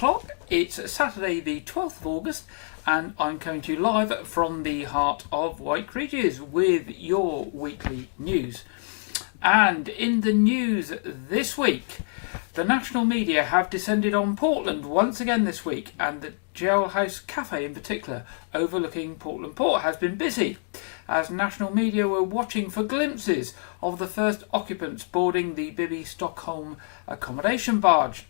o'clock. It's Saturday the 12th of August and I'm coming to you live from the heart of Wyke, Regis with your weekly news. And in the news this week, the national media have descended on Portland once again this week, and the Jailhouse Cafe in particular, overlooking Portland Port, has been busy, as national media were watching for glimpses of the first occupants boarding the Bibby Stockholm accommodation barge.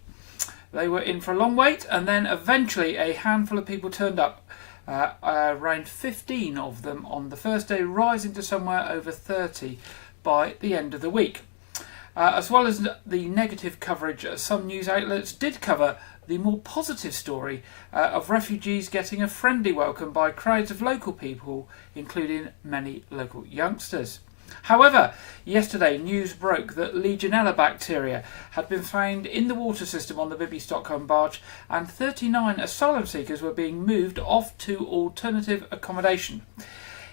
They were in for a long wait, and then eventually a handful of people turned up, around 15 of them on the first day, rising to somewhere over 30 by the end of the week. As well as the negative coverage, some news outlets did cover the more positive story of refugees getting a friendly welcome by crowds of local people, including many local youngsters. However, yesterday news broke that Legionella bacteria had been found in the water system on the Bibby Stockholm barge, and 39 asylum seekers were being moved off to alternative accommodation.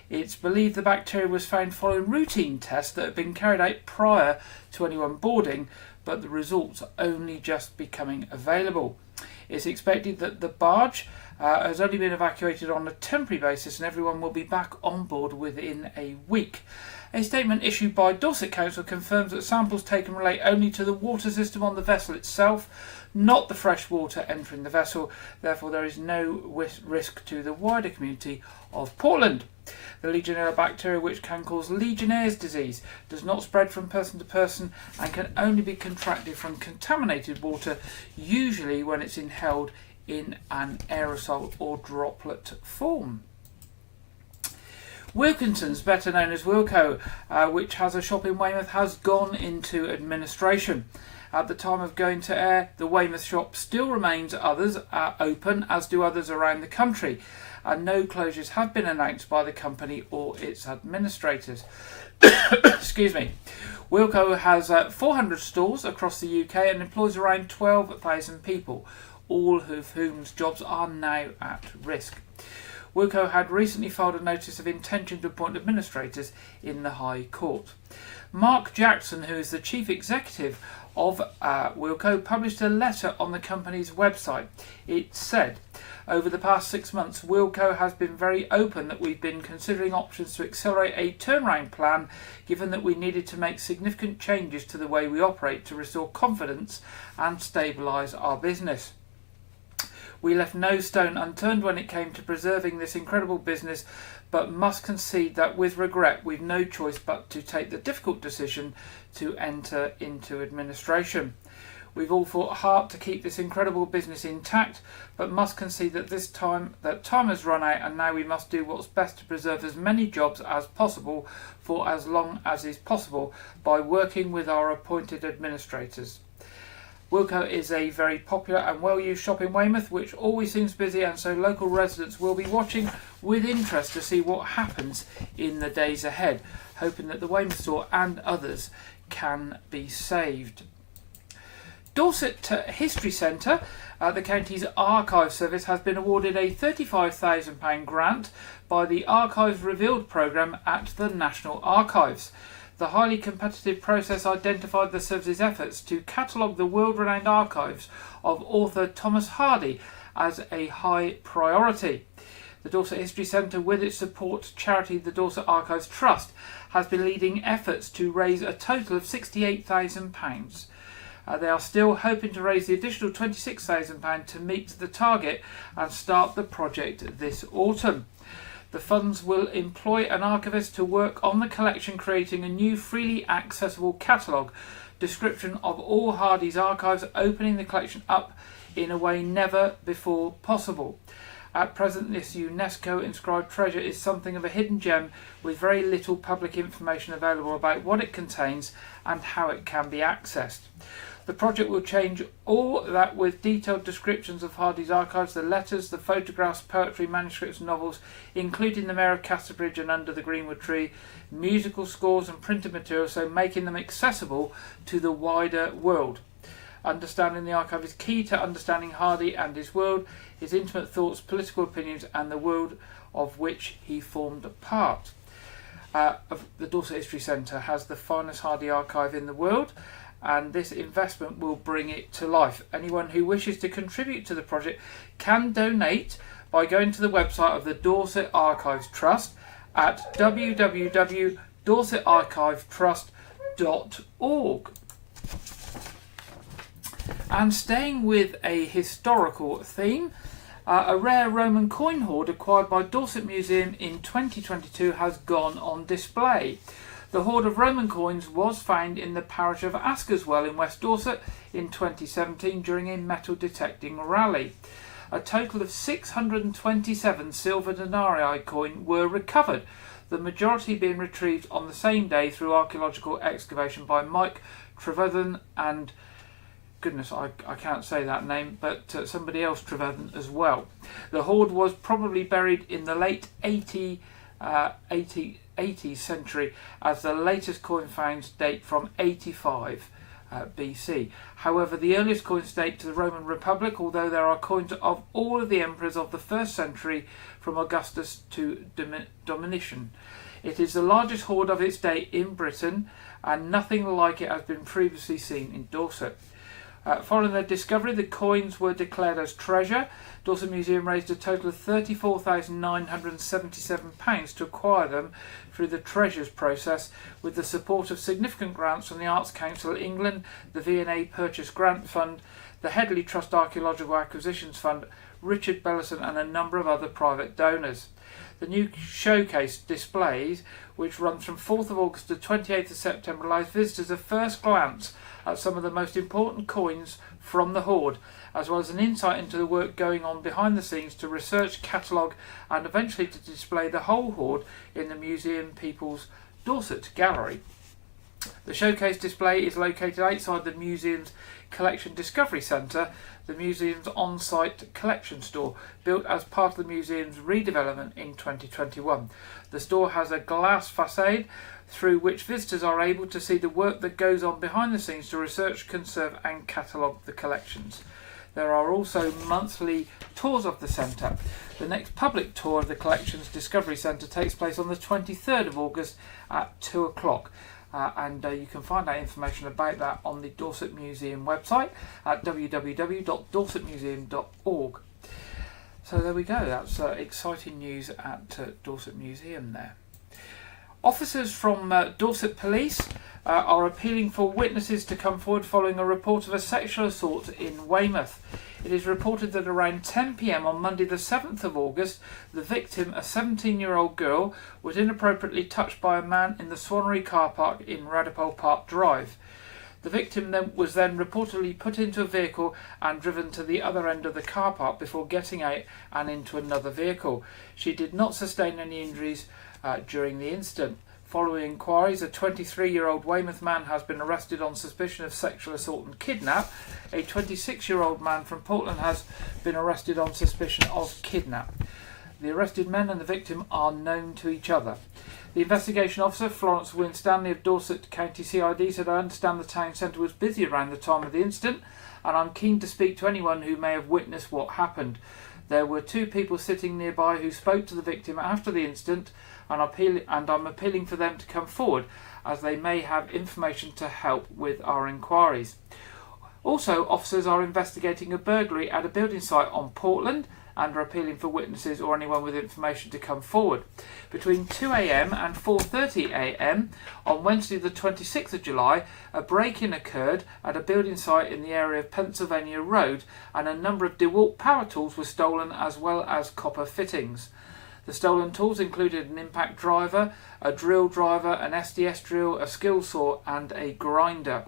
It's believed the bacteria was found following routine tests that had been carried out prior to anyone boarding, but the results are only just becoming available. It's expected that the barge has only been evacuated on a temporary basis and everyone will be back on board within a week. A statement issued by Dorset Council confirms that samples taken relate only to the water system on the vessel itself, not the fresh water entering the vessel. Therefore, there is no risk to the wider community of Portland. The Legionella bacteria, which can cause Legionnaire's disease, does not spread from person to person and can only be contracted from contaminated water, usually when it's inhaled in an aerosol or droplet form. Wilkinson's, better known as Wilco, which has a shop in Weymouth, has gone into administration. At the time of going to air, the Weymouth shop still remains open, as do others around the country, and no closures have been announced by the company or its administrators. Excuse me. Wilco has 400 stores across the UK and employs around 12,000 people, all of whose jobs are now at risk. Wilco had recently filed a notice of intention to appoint administrators in the High Court. Mark Jackson, who is the chief executive of Wilco, published a letter on the company's website. It said, "Over the past 6 months, Wilco has been very open that we've been considering options to accelerate a turnaround plan, given that we needed to make significant changes to the way we operate to restore confidence and stabilise our business. We left no stone unturned when it came to preserving this incredible business, but must concede that with regret we've no choice but to take the difficult decision to enter into administration. We've all fought hard to keep this incredible business intact, but must concede that time has run out, and now we must do what's best to preserve as many jobs as possible for as long as is possible by working with our appointed administrators." Wilco is a very popular and well-used shop in Weymouth, which always seems busy, and so local residents will be watching with interest to see what happens in the days ahead, hoping that the Weymouth store and others can be saved. Dorset History Centre, the county's archive service, has been awarded a £35,000 grant by the Archives Revealed programme at the National Archives. The highly competitive process identified the service's efforts to catalogue the world-renowned archives of author Thomas Hardy as a high priority. The Dorset History Centre, with its support charity the Dorset Archives Trust, has been leading efforts to raise a total of £68,000. They are still hoping to raise the additional £26,000 to meet the target and start the project this autumn. The funds will employ an archivist to work on the collection, creating a new freely accessible catalogue description of all Hardy's archives, opening the collection up in a way never before possible. At present, this UNESCO-inscribed treasure is something of a hidden gem with very little public information available about what it contains and how it can be accessed. The project will change all that with detailed descriptions of Hardy's archives, the letters, the photographs, poetry, manuscripts, novels, including the Mayor of Casterbridge and Under the Greenwood Tree, musical scores and printed material, so making them accessible to the wider world. Understanding the archive is key to understanding Hardy and his world, his intimate thoughts, political opinions, and the world of which he formed part. The Dorset History Centre has the finest Hardy archive in the world, and this investment will bring it to life. Anyone who wishes to contribute to the project can donate by going to the website of the Dorset Archives Trust at www.dorsetarchivestrust.org. And staying with a historical theme, a rare Roman coin hoard acquired by Dorset Museum in 2022 has gone on display. The hoard of Roman coins was found in the parish of Askerswell in West Dorset in 2017 during a metal detecting rally. A total of 627 silver denarii coin were recovered, the majority being retrieved on the same day through archaeological excavation by Wyke and goodness, I can't say that name, but somebody else Trevethan as well. The hoard was probably buried in the late 80th century, as the latest coin finds date from 85 BC. However, the earliest coins date to the Roman Republic, although there are coins of all of the emperors of the 1st century from Augustus to Domitian. It is the largest hoard of its day in Britain, and nothing like it has been previously seen in Dorset. Following their discovery, the coins were declared as treasure. Dorset Museum raised a total of £34,977 to acquire them through the Treasures process, with the support of significant grants from the Arts Council England, the V&A Purchase Grant Fund, the Headley Trust Archaeological Acquisitions Fund, Richard Bellison and a number of other private donors. The new showcase displays, which runs from 4th of August to 28th of September, allows visitors a first glance at some of the most important coins from the hoard, as well as an insight into the work going on behind the scenes to research, catalogue and eventually to display the whole hoard in the Museum People's Dorset Gallery. The showcase display is located outside the museum's Collection Discovery Centre, the museum's on-site collection store, built as part of the museum's redevelopment in 2021. The store has a glass facade through which visitors are able to see the work that goes on behind the scenes to research, conserve and catalogue the collections. There are also monthly tours of the centre. The next public tour of the Collections Discovery Centre takes place on the 23rd of August at 2 o'clock. And you can find out information about that on the Dorset Museum website at www.dorsetmuseum.org. So there we go, that's exciting news at Dorset Museum there. Officers from Dorset Police are appealing for witnesses to come forward following a report of a sexual assault in Weymouth. It is reported that around 10 p.m. on Monday the 7th of August, the victim, a 17-year-old girl, was inappropriately touched by a man in the Swannery car park in Radipole Park Drive. The victim was then reportedly put into a vehicle and driven to the other end of the car park before getting out and into another vehicle. She did not sustain any injuries during the incident. Following inquiries, a 23-year-old Weymouth man has been arrested on suspicion of sexual assault and kidnap. A 26-year-old man from Portland has been arrested on suspicion of kidnap. The arrested men and the victim are known to each other. The investigation officer, Florence Winstanley of Dorset County CID, said, "I understand the town centre was busy around the time of the incident, and I'm keen to speak to anyone who may have witnessed what happened. There were two people sitting nearby who spoke to the victim after the incident, and I'm appealing for them to come forward, as they may have information to help with our inquiries." Also, officers are investigating a burglary at a building site on Portland and are appealing for witnesses or anyone with information to come forward. Between 2 a.m. and 4:30 a.m. on Wednesday the 26th of July, a break-in occurred at a building site in the area of Pennsylvania Road, and a number of DeWalt power tools were stolen, as well as copper fittings. The stolen tools included an impact driver, a drill driver, an SDS drill, a skill saw and a grinder.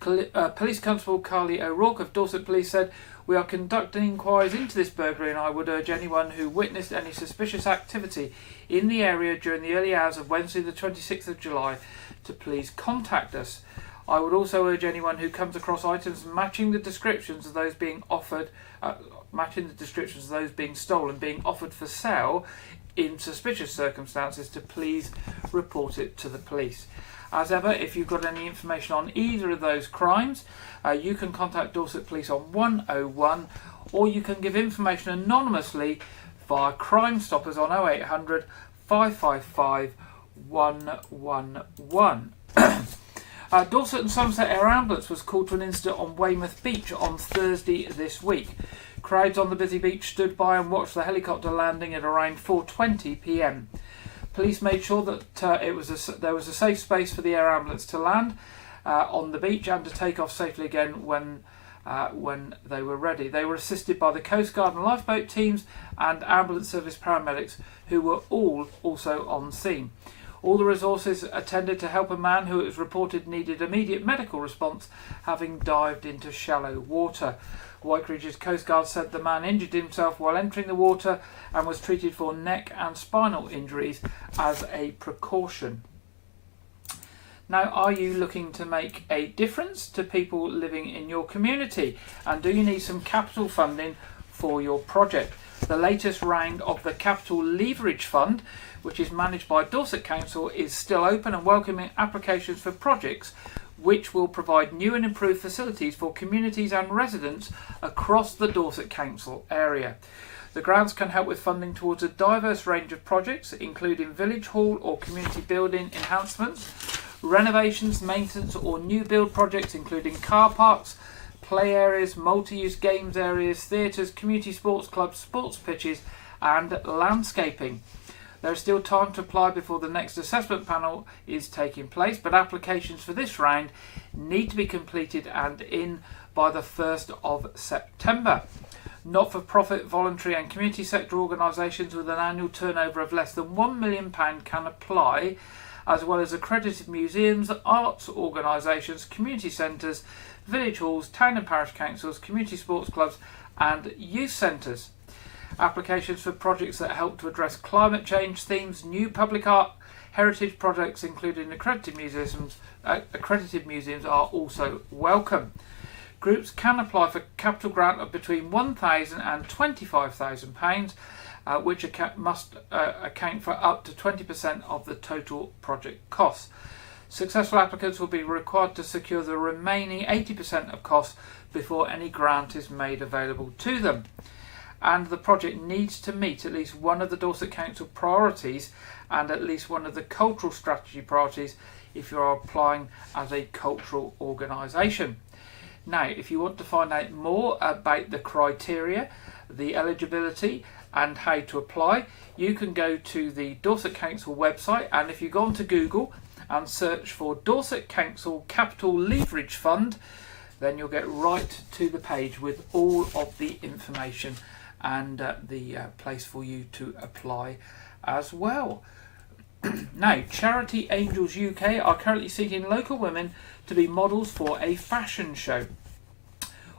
Police Constable Carly O'Rourke of Dorset Police said, "We are conducting inquiries into this burglary, and I would urge anyone who witnessed any suspicious activity in the area during the early hours of Wednesday the 26th of July to please contact us. I would also urge anyone who comes across items matching the descriptions of those being stolen, being offered for sale in suspicious circumstances, to please report it to the police." As ever, if you've got any information on either of those crimes, you can contact Dorset Police on 101, or you can give information anonymously via Crime Stoppers on 0800 555 111. Dorset and Somerset Air Ambulance was called to an incident on Weymouth Beach on Thursday this week. Crowds on the busy beach stood by and watched the helicopter landing at around 4:20 p.m. Police made sure that there was a safe space for the air ambulance to land on the beach and to take off safely again when they were ready. They were assisted by the Coast Guard and lifeboat teams and ambulance service paramedics, who were all also on scene. All the resources attended to help a man who it was reported needed immediate medical response, having dived into shallow water. Wyke Regis Coast Guard said the man injured himself while entering the water and was treated for neck and spinal injuries as a precaution. Now, are you looking to make a difference to people living in your community? And do you need some capital funding for your project? The latest round of the Capital Leverage Fund, which is managed by Dorset Council, is still open and welcoming applications for projects which will provide new and improved facilities for communities and residents across the Dorset Council area. The grants can help with funding towards a diverse range of projects, including village hall or community building enhancements, renovations, maintenance or new build projects including car parks, play areas, multi-use games areas, theatres, community sports clubs, sports pitches and landscaping. There is still time to apply before the next assessment panel is taking place, but applications for this round need to be completed and in by the 1st of September. Not-for-profit, voluntary and community sector organisations with an annual turnover of less than £1 million can apply, as well as accredited museums, arts organisations, community centres, village halls, town and parish councils, community sports clubs and youth centres. Applications for projects that help to address climate change themes, new public art, heritage projects including accredited museums are also welcome. Groups can apply for capital grant of between £1,000 and £25,000, which must account for up to 20% of the total project costs. Successful applicants will be required to secure the remaining 80% of costs before any grant is made available to them. And the project needs to meet at least one of the Dorset Council priorities and at least one of the cultural strategy priorities if you are applying as a cultural organisation. Now, if you want to find out more about the criteria, the eligibility and how to apply, you can go to the Dorset Council website, and if you go onto Google and search for Dorset Council Capital Leverage Fund, then you'll get right to the page with all of the information and the place for you to apply as well. Now, Charity Angels UK are currently seeking local women to be models for a fashion show.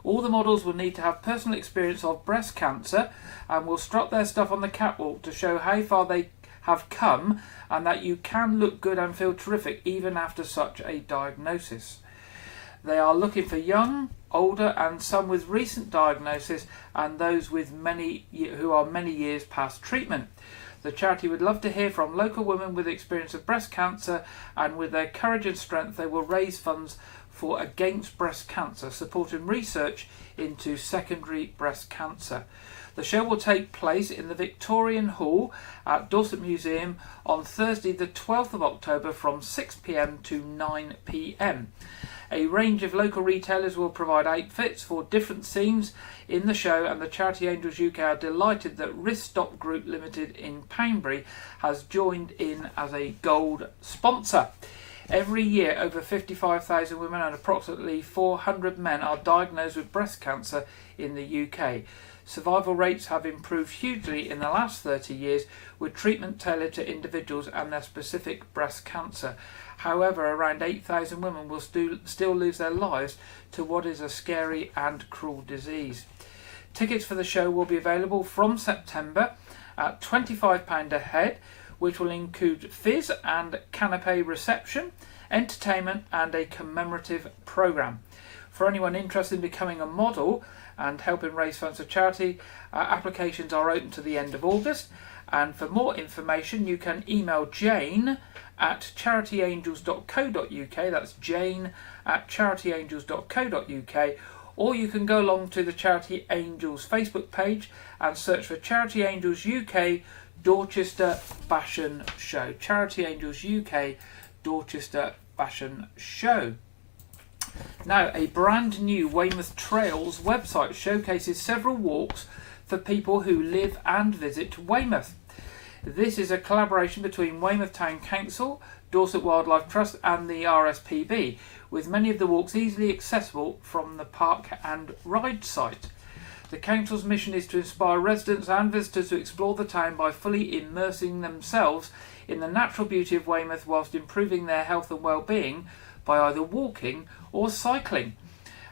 All the models will need to have personal experience of breast cancer and will strut their stuff on the catwalk to show how far they have come and that you can look good and feel terrific even after such a diagnosis. They are looking for young, older and some with recent diagnosis and those with who are many years past treatment. The charity would love to hear from local women with experience of breast cancer, and with their courage and strength they will raise funds for Against Breast Cancer, supporting research into secondary breast cancer. The show will take place in the Victorian Hall at Dorset Museum on Thursday the 12th of October from 6 p.m. to 9 p.m. A range of local retailers will provide outfits for different scenes in the show, and the Charity Angels UK are delighted that Ristock Group Limited in Poundbury has joined in as a gold sponsor. Every year, over 55,000 women and approximately 400 men are diagnosed with breast cancer in the UK. Survival rates have improved hugely in the last 30 years, with treatment tailored to individuals and their specific breast cancer. However, around 8,000 women will still lose their lives to what is a scary and cruel disease. Tickets for the show will be available from September at £25 a head, which will include fizz and canapé reception, entertainment and a commemorative programme. For anyone interested in becoming a model and helping raise funds for charity, applications are open to the end of August. And for more information, you can email Jane at charityangels.co.uk, that's Jane at charityangels.co.uk, or you can go along to the Charity Angels Facebook page and search for Charity Angels UK Dorchester Fashion Show. Charity Angels UK Dorchester Fashion Show. Now, a brand new Weymouth Trails website showcases several walks for people who live and visit Weymouth. This is a collaboration between Weymouth Town Council, Dorset Wildlife Trust and the RSPB, with many of the walks easily accessible from the park and ride site. The council's mission is to inspire residents and visitors to explore the town by fully immersing themselves in the natural beauty of Weymouth whilst improving their health and well-being by either walking or cycling.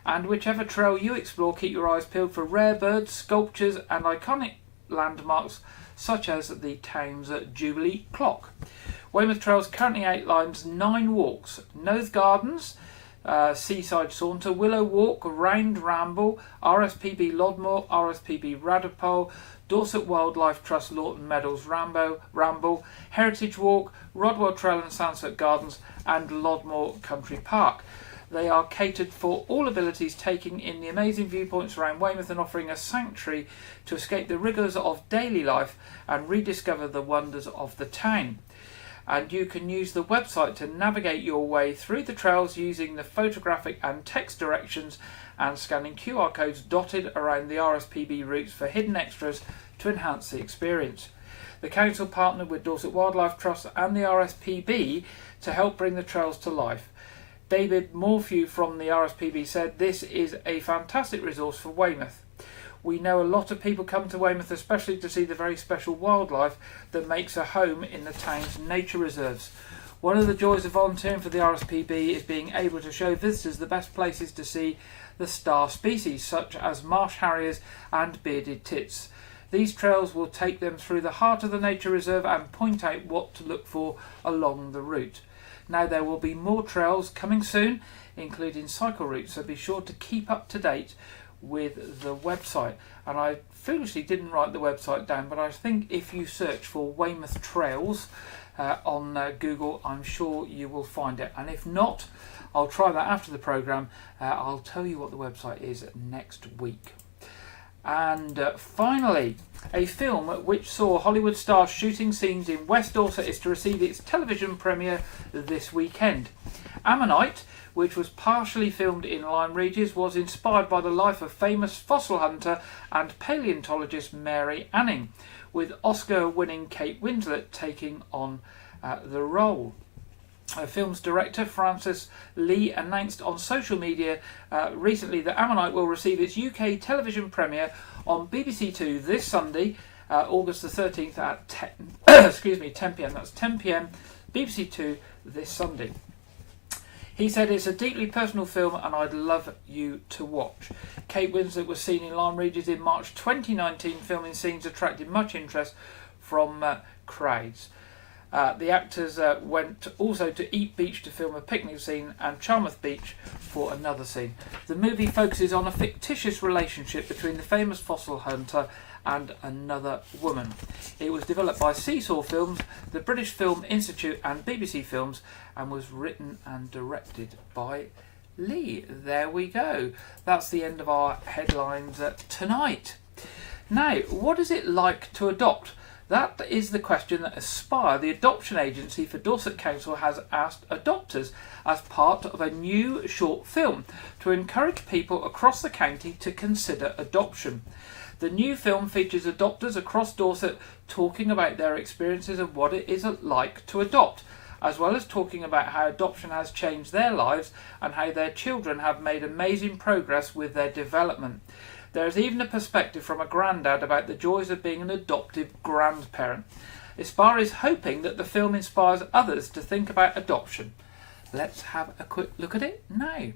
And whichever trail you explore, keep your eyes peeled for rare birds, sculptures and iconic landmarks such as the town's Jubilee clock. Weymouth Trails currently outlines 9 walks: Noth Gardens, Seaside Saunter, Willow Walk, Round Ramble, RSPB Lodmore, RSPB Radipole, Dorset Wildlife Trust Lawton Meadows Ramble, Heritage Walk, Rodwell Trail and Sunset Gardens and Lodmore Country Park. They are catered for all abilities, taking in the amazing viewpoints around Weymouth and offering a sanctuary to escape the rigours of daily life and rediscover the wonders of the town. And you can use the website to navigate your way through the trails using the photographic and text directions and scanning QR codes dotted around the RSPB routes for hidden extras to enhance the experience. The council partnered with Dorset Wildlife Trust and the RSPB to help bring the trails to life. David Morphew from the RSPB said, "This is a fantastic resource for Weymouth. We know a lot of people come to Weymouth especially to see the very special wildlife that makes a home in the town's nature reserves. One of the joys of volunteering for the RSPB is being able to show visitors the best places to see the star species such as marsh harriers and bearded tits. These trails will take them through the heart of the nature reserve and point out what to look for along the route. Now there will be more trails coming soon, including cycle routes, so be sure to keep up to date with the website." And I foolishly didn't write the website down, but I think if you search for Weymouth Trails on Google, I'm sure you will find it. And if not, I'll try that after the programme. I'll tell you what the website is next week. And finally, a film which saw Hollywood stars shooting scenes in West Dorset is to receive its television premiere this weekend. Ammonite, which was partially filmed in Regis, was inspired by the life of famous fossil hunter and paleontologist Mary Anning, with Oscar-winning Kate Winslet taking on the role. The film's director, Francis Lee, announced on social media recently that Ammonite will receive its UK television premiere on BBC Two this Sunday, August the 13th at 10 p.m. That's 10 p.m. BBC Two this Sunday. He said, "It's a deeply personal film and I'd love you to watch." Kate Winslet was seen in Lyme Regis in March 2019, filming scenes attracted much interest from crowds. The actors went also to Eat Beach to film a picnic scene and Charmouth Beach for another scene. The movie focuses on a fictitious relationship between the famous fossil hunter and another woman. It was developed by Seesaw Films, the British Film Institute and BBC Films, and was written and directed by Lee. There we go. That's the end of our headlines tonight. Now, what is it like to adopt? That is the question that Aspire, the adoption agency for Dorset Council, has asked adopters as part of a new short film to encourage people across the county to consider adoption. The new film features adopters across Dorset talking about their experiences of what it is like to adopt, as well as talking about how adoption has changed their lives and how their children have made amazing progress with their development. There is even a perspective from a granddad about the joys of being an adoptive grandparent. Aspire is hoping that the film inspires others to think about adoption. Let's have a quick look at it now. It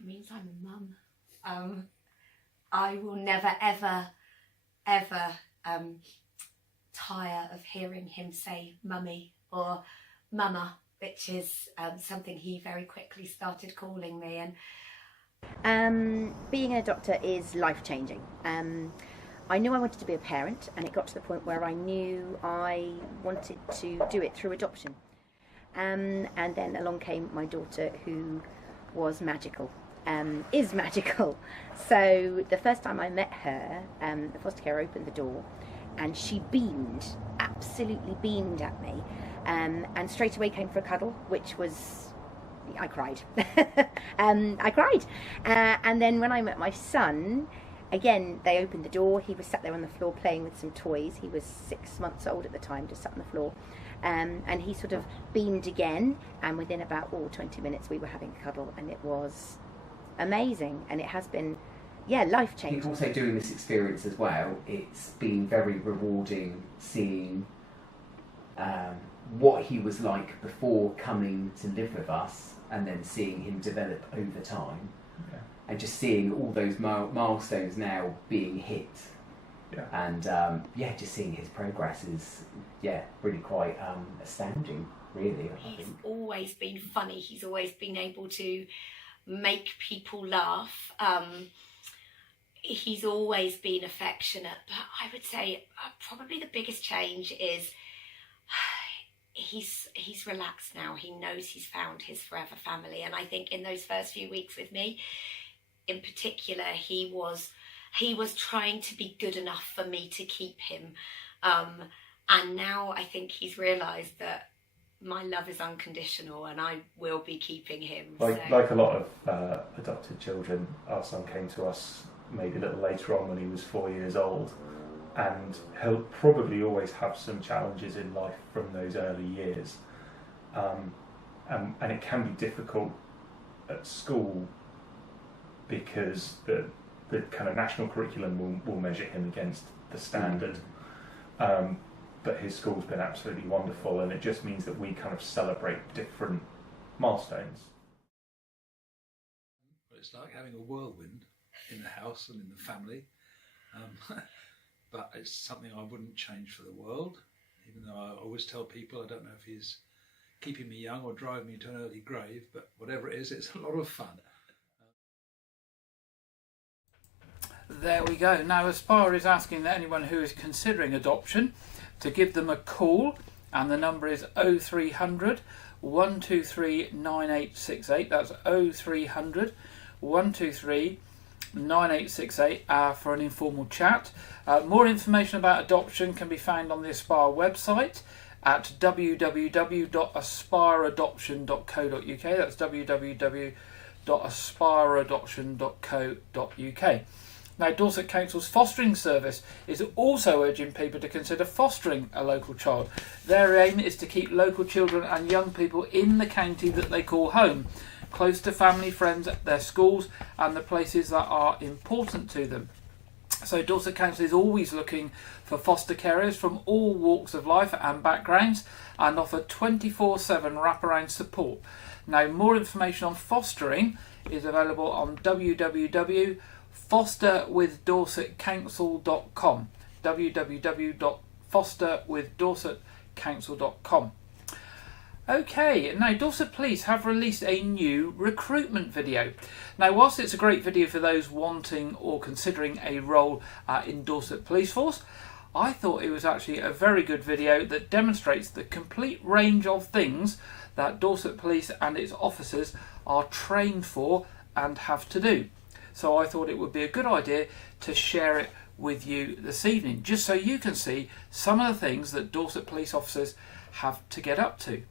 means I'm a mum. I will never, ever, ever tire of hearing him say mummy or mama, which is something he very quickly started calling me. And being an adopter is life-changing. I knew I wanted to be a parent, and it got to the point where I knew I wanted to do it through adoption. And then along came my daughter, who was magical, is magical. So the first time I met her, the foster care opened the door, and she beamed, absolutely beamed at me. and straight away came for a cuddle, which was, I cried. I cried. And then when I met my son, again, they opened the door. He was sat there on the floor playing with some toys. He was 6 months old at the time, just sat on the floor. And he sort of beamed again, and within about 20 minutes we were having a cuddle, and it was amazing, and it has been, life-changing. I think also doing this experience as well, it's been very rewarding seeing what he was like before coming to live with us, and then seeing him develop over time, and just seeing all those milestones now being hit. And just seeing his progress is really quite astounding, really. He's always been funny. He's always been able to make people laugh. He's always been affectionate, but I would say probably the biggest change is he's relaxed now. He knows he's found his forever family, and I think in those first few weeks with me in particular, he was trying to be good enough for me to keep him, and now I think he's realised that my love is unconditional and I will be keeping him. Like a lot of adopted children, our son came to us maybe a little later on when he was 4 years old, and he'll probably always have some challenges in life from those early years, and it can be difficult at school because the kind of national curriculum will measure him against the standard. But his school's been absolutely wonderful, and it just means that we kind of celebrate different milestones. It's like having a whirlwind in the house and in the family, but it's something I wouldn't change for the world, even though I always tell people I don't know if he's keeping me young or driving me to an early grave, but whatever it is, it's a lot of fun. There we go. Now, Aspire is asking that anyone who is considering adoption to give them a call, and the number is 0300 123 9868. That's 0300 123 9868 for an informal chat. More information about adoption can be found on the Aspire website at www.aspireadoption.co.uk. That's www.aspireadoption.co.uk. Now, Dorset Council's fostering service is also urging people to consider fostering a local child. Their aim is to keep local children and young people in the county that they call home, close to family, friends, their schools and the places that are important to them. So Dorset Council is always looking for foster carers from all walks of life and backgrounds, and offer 24/7 wraparound support. Now, more information on fostering is available on www.fosterwithdorsetcouncil.com, www.fosterwithdorsetcouncil.com. Okay, now Dorset Police have released a new recruitment video. Now, whilst it's a great video for those wanting or considering a role in Dorset Police Force, I thought it was actually a very good video that demonstrates the complete range of things that Dorset Police and its officers are trained for and have to do. So I thought it would be a good idea to share it with you this evening, just so you can see some of the things that Dorset Police officers have to get up to.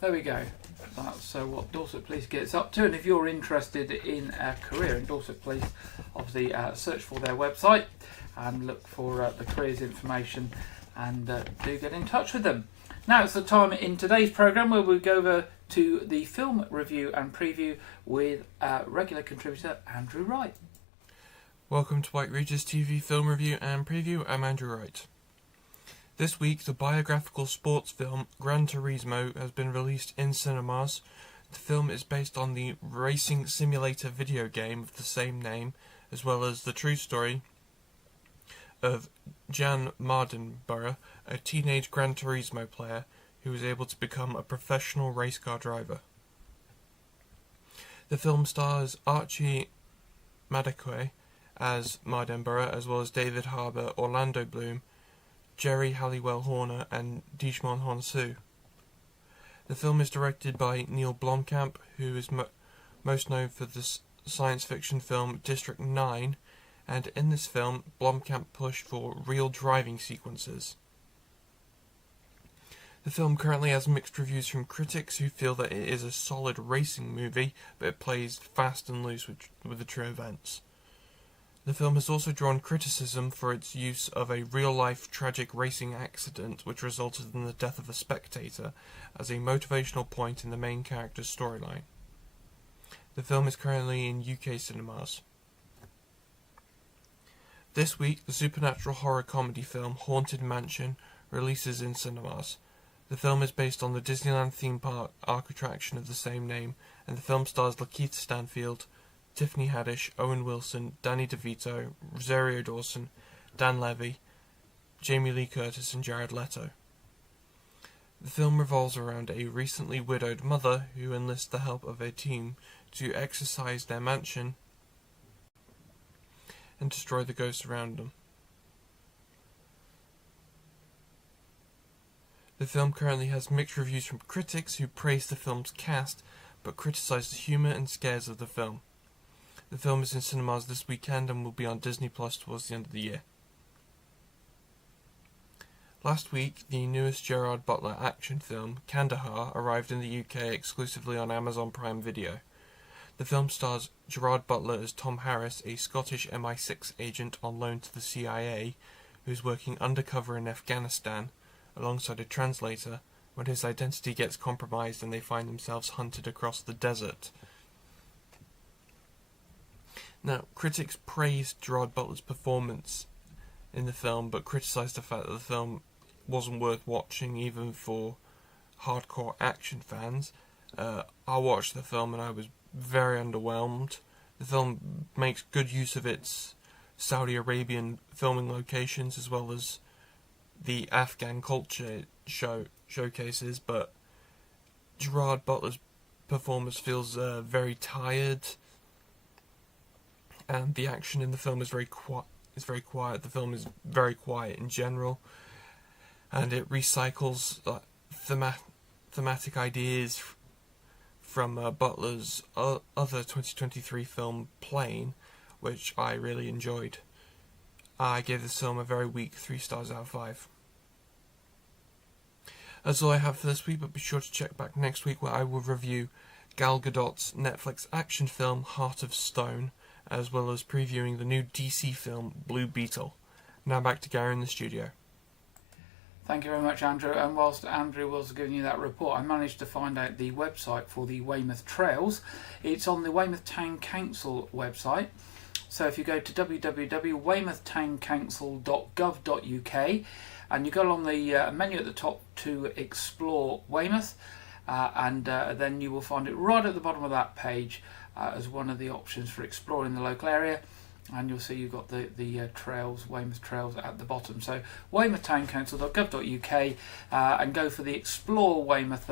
There we go. That's what Dorset Police gets up to, and if you're interested in a career in Dorset Police, obviously search for their website and look for the careers information, and do get in touch with them. Now it's the time in today's programme where we go over to the film review and preview with regular contributor Andrew Wright. Welcome to Wyke Regis TV film review and preview. I'm Andrew Wright. This week, the biographical sports film Gran Turismo has been released in cinemas. The film is based on the racing simulator video game of the same name, as well as the true story of Jan Mardenborough, a teenage Gran Turismo player who was able to become a professional race car driver. The film stars Archie Madekwe as Mardenborough, as well as David Harbour, Orlando Bloom, Jerry Halliwell Horner and Djimon Hounsou. The film is directed by Neil Blomkamp, who is most known for the science fiction film District 9, and in this film, Blomkamp pushed for real driving sequences. The film currently has mixed reviews from critics who feel that it is a solid racing movie, but it plays fast and loose with the true events. The film has also drawn criticism for its use of a real-life tragic racing accident which resulted in the death of a spectator as a motivational point in the main character's storyline. The film is currently in UK cinemas. This week, the supernatural horror comedy film Haunted Mansion releases in cinemas. The film is based on the Disneyland theme park arc attraction of the same name, and the film stars Lakeith Stanfield, Tiffany Haddish, Owen Wilson, Danny DeVito, Rosario Dawson, Dan Levy, Jamie Lee Curtis and Jared Leto. The film revolves around a recently widowed mother who enlists the help of a team to exorcise their mansion and destroy the ghosts around them. The film currently has mixed reviews from critics who praise the film's cast but criticise the humour and scares of the film. The film is in cinemas this weekend and will be on Disney Plus towards the end of the year. Last week, the newest Gerard Butler action film, Kandahar, arrived in the UK exclusively on Amazon Prime Video. The film stars Gerard Butler as Tom Harris, a Scottish MI6 agent on loan to the CIA, who is working undercover in Afghanistan, alongside a translator, when his identity gets compromised and they find themselves hunted across the desert. Now, critics praised Gerard Butler's performance in the film, but criticised the fact that the film wasn't worth watching even for hardcore action fans. I watched the film and I was very underwhelmed. The film makes good use of its Saudi Arabian filming locations as well as the Afghan culture showcases, but Gerard Butler's performance feels very tired, and the action in the film is very quiet. The film is very quiet in general, and it recycles thematic ideas from Butler's other 2023 film Plane, which I really enjoyed. I gave this film a very weak 3 stars out of 5. That's all I have for this week, but be sure to check back next week where I will review Gal Gadot's Netflix action film Heart of Stone, as well as previewing the new DC film Blue Beetle. Now back to Gary in the studio. Thank you very much, Andrew. And whilst Andrew was giving you that report, I managed to find out the website for the Weymouth Trails. It's on the Weymouth Town Council website. So if you go to www.weymouthtowncouncil.gov.uk and you go along the menu at the top to explore Weymouth, and then you will find it right at the bottom of that page as one of the options for exploring the local area, and you'll see you've got the trails, Weymouth Trails at the bottom. So weymouthtowncouncil.gov.uk and go for the Explore Weymouth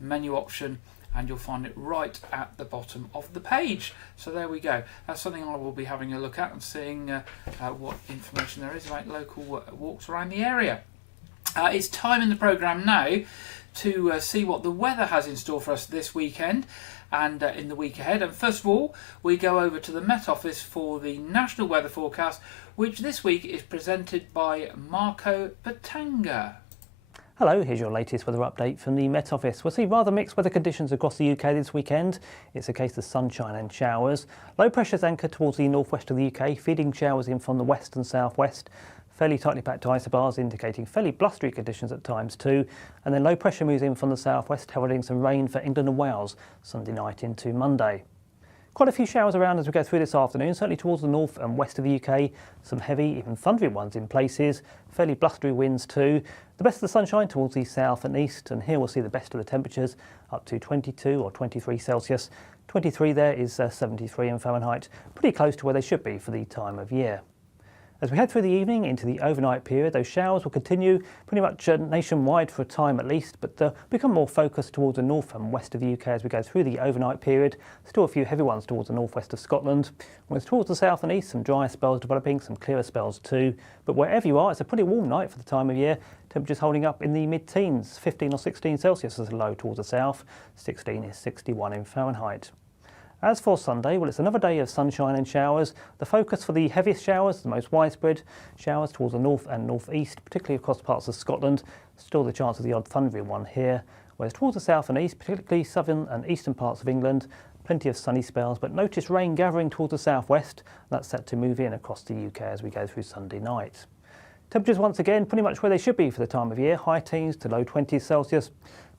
menu option, and you'll find it right at the bottom of the page. So there we go. That's something I will be having a look at and seeing what information there is about local walks around the area. It's time in the programme now to see what the weather has in store for us this weekend and in the week ahead. And first of all, we go over to the Met Office for the National Weather Forecast, which this week is presented by Marco Batanga. Hello, here's your latest weather update from the Met Office. We'll see rather mixed weather conditions across the UK this weekend. It's a case of sunshine and showers. Low pressure's anchored towards the northwest of the UK, feeding showers in from the west and southwest. Fairly tightly packed isobars indicating fairly blustery conditions at times too, and then low pressure moves in from the southwest, heralding some rain for England and Wales Sunday night into Monday. Quite a few showers around as we go through this afternoon, certainly towards the north and west of the UK. Some heavy, even thundering ones in places, fairly blustery winds too. The best of the sunshine towards the south and east, and here we'll see the best of the temperatures up to 22 or 23 Celsius. 23 there is 73 in Fahrenheit, pretty close to where they should be for the time of year. As we head through the evening into the overnight period, those showers will continue pretty much nationwide for a time at least, but they'll become more focused towards the north and west of the UK as we go through the overnight period. Still a few heavy ones towards the northwest of Scotland. Whereas towards the south and east, some drier spells developing, some clearer spells too. But wherever you are, it's a pretty warm night for the time of year. Temperatures holding up in the mid-teens, 15 or 16 Celsius as a low towards the south, 16 is 61 in Fahrenheit. As for Sunday, well, it's another day of sunshine and showers. The focus for the heaviest showers, the most widespread showers towards the north and northeast, particularly across parts of Scotland. Still the chance of the odd thundering one here. Whereas towards the south and east, particularly southern and eastern parts of England, plenty of sunny spells, but notice rain gathering towards the southwest. That's set to move in across the UK as we go through Sunday night. Temperatures once again pretty much where they should be for the time of year, high teens to low 20s Celsius,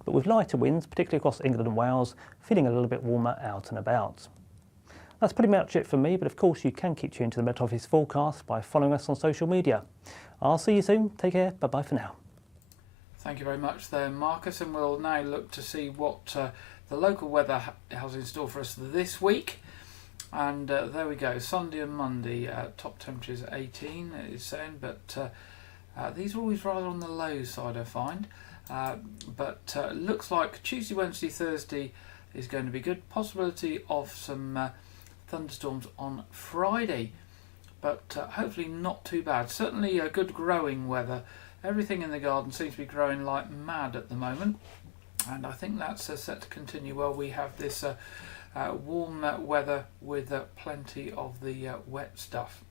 but with lighter winds, particularly across England and Wales, feeling a little bit warmer out and about. That's pretty much it for me, but of course you can keep tuned to the Met Office forecast by following us on social media. I'll see you soon. Take care. Bye-bye for now. Thank you very much there, Marcus, and we'll now look to see what the local weather has in store for us this week. And there we go, Sunday and Monday, top temperatures 18 it's saying, but these are always rather on the low side I find. But looks like Tuesday, Wednesday, Thursday is going to be good. Possibility of some thunderstorms on Friday, but hopefully not too bad. Certainly a good growing weather. Everything in the garden seems to be growing like mad at the moment, and I think that's set to continue. Well, we have this warm weather with plenty of the wet stuff.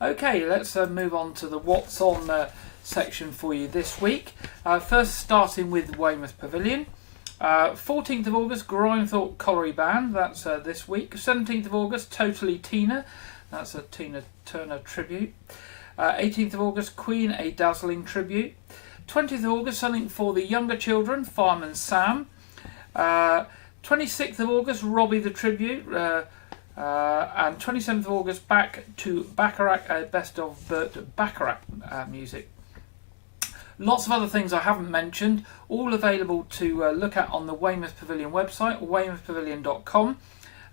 Okay, let's move on to the What's On section for you this week. First starting with Weymouth Pavilion. 14th of August, Grindthorpe Colliery Band, that's this week. 17th of August, Totally Tina, that's a Tina Turner tribute. 18th of August, Queen, a dazzling tribute. 20th of August, something for the younger children, Fireman Sam. 26th of August, Robbie the tribute. And 27th of August, back to Bacharach, best of Burt Bacharach music. Lots of other things I haven't mentioned, all available to look at on the Weymouth Pavilion website, weymouthpavilion.com,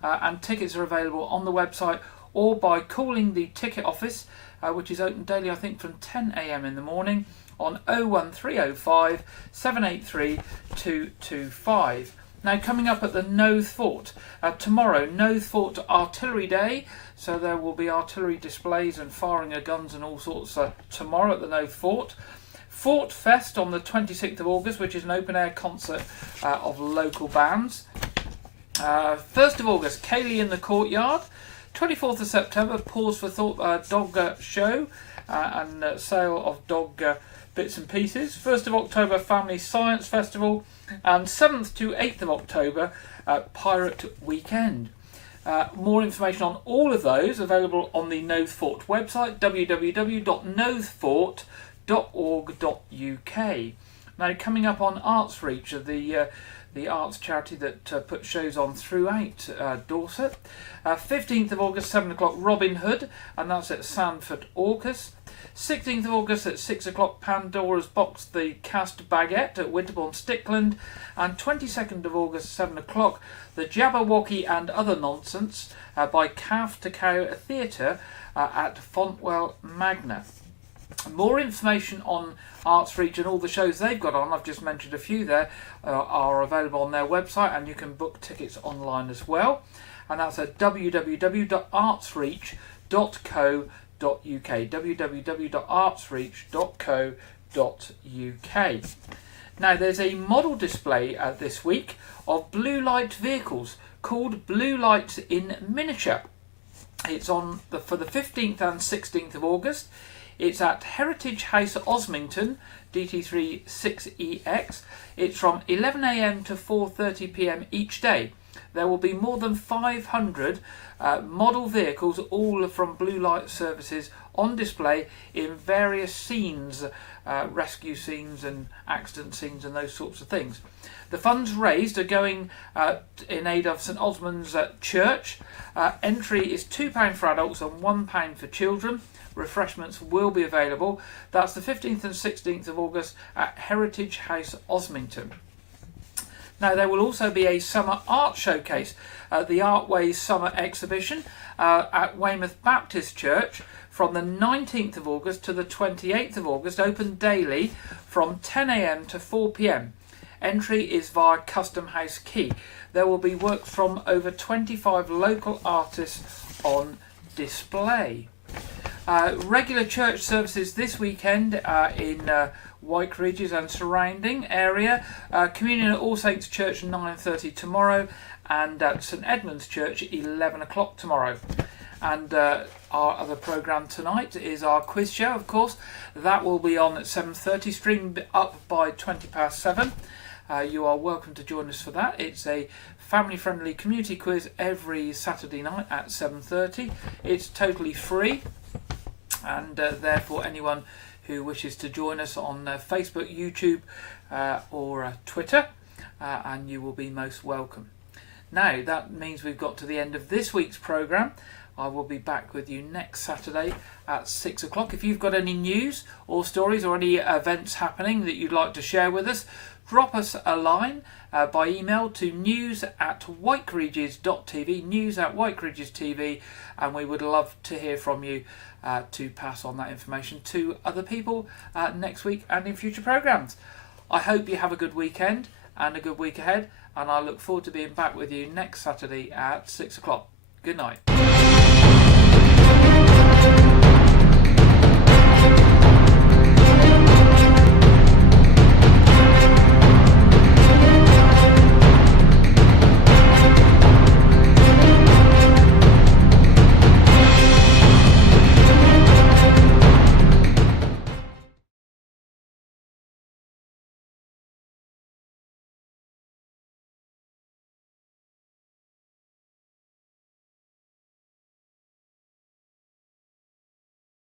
and tickets are available on the website or by calling the ticket office, which is open daily, I think, from 10 a.m. in the morning on 01305 783 225. Now, coming up at the Knowth Fort, tomorrow, Knowth Fort Artillery Day, so there will be artillery displays and firing of guns and all sorts tomorrow at the Knowth Fort. Fort Fest on the 26th of August, which is an open-air concert of local bands. 1st of August, Cayley in the Courtyard. 24th of September, Pause for Thought dog show and sale of dog bits and pieces. 1st of October, Family Science Festival. And 7th to 8th of October, Pirate Weekend. More information on all of those available on the Knowth Fort website, www.knowthfort.org.uk. Now, coming up on Arts Reach, the arts charity that puts shows on throughout Dorset. 15th of August, 7 o'clock, Robin Hood, and that's at Sandford Orcus. 16th of August at 6 o'clock, Pandora's Box, the Cast Baguette at Winterbourne Stickland. And 22nd of August, 7 o'clock, the Jabberwocky and Other Nonsense by Calf to Cow Theatre at Fontwell Magna. More information on Arts Reach and all the shows they've got on, I've just mentioned a few there, are available on their website, and you can book tickets online as well. And that's at www.artsreach.co.uk. www.artsreach.co.uk. Now, there's a model display this week of blue light vehicles called Blue Lights in Miniature. It's on for the 15th and 16th of August. It's at Heritage House Osmington, DT3 6EX. It's from 11 a.m. to 4:30 p.m. each day. There will be more than 500 model vehicles, all from Blue Light Services, on display in various scenes, rescue scenes and accident scenes and those sorts of things. The funds raised are going in aid of St Osmond's Church. Entry is £2 for adults and £1 for children. Refreshments will be available. That's the 15th and 16th of August at Heritage House, Osmington. Now, there will also be a summer art showcase, the Artways Summer Exhibition at Weymouth Baptist Church from the 19th of August to the 28th of August, open daily from 10 a.m. to 4 p.m. Entry is via Custom House Key. There will be works from over 25 local artists on display. Regular church services this weekend in Wyke, Regis and surrounding area. Communion at All Saints Church 9:30 tomorrow, and at St Edmund's Church 11 o'clock tomorrow. And our other programme tonight is our quiz show, of course. That will be on at 7:30, streamed up by 7:20. You are welcome to join us for that. It's a family-friendly community quiz every Saturday night at 7:30. It's totally free, and therefore anyone who wishes to join us on Facebook, YouTube or Twitter, and you will be most welcome. Now, that means we've got to the end of this week's programme. I will be back with you next Saturday at 6 o'clock. If you've got any news or stories or any events happening that you'd like to share with us, drop us a line by email to news@wykeregis.tv, news@wykeregis.tv, and we would love to hear from you to pass on that information to other people next week and in future programmes. I hope you have a good weekend and a good week ahead, and I look forward to being back with you next Saturday at 6 o'clock. Good night.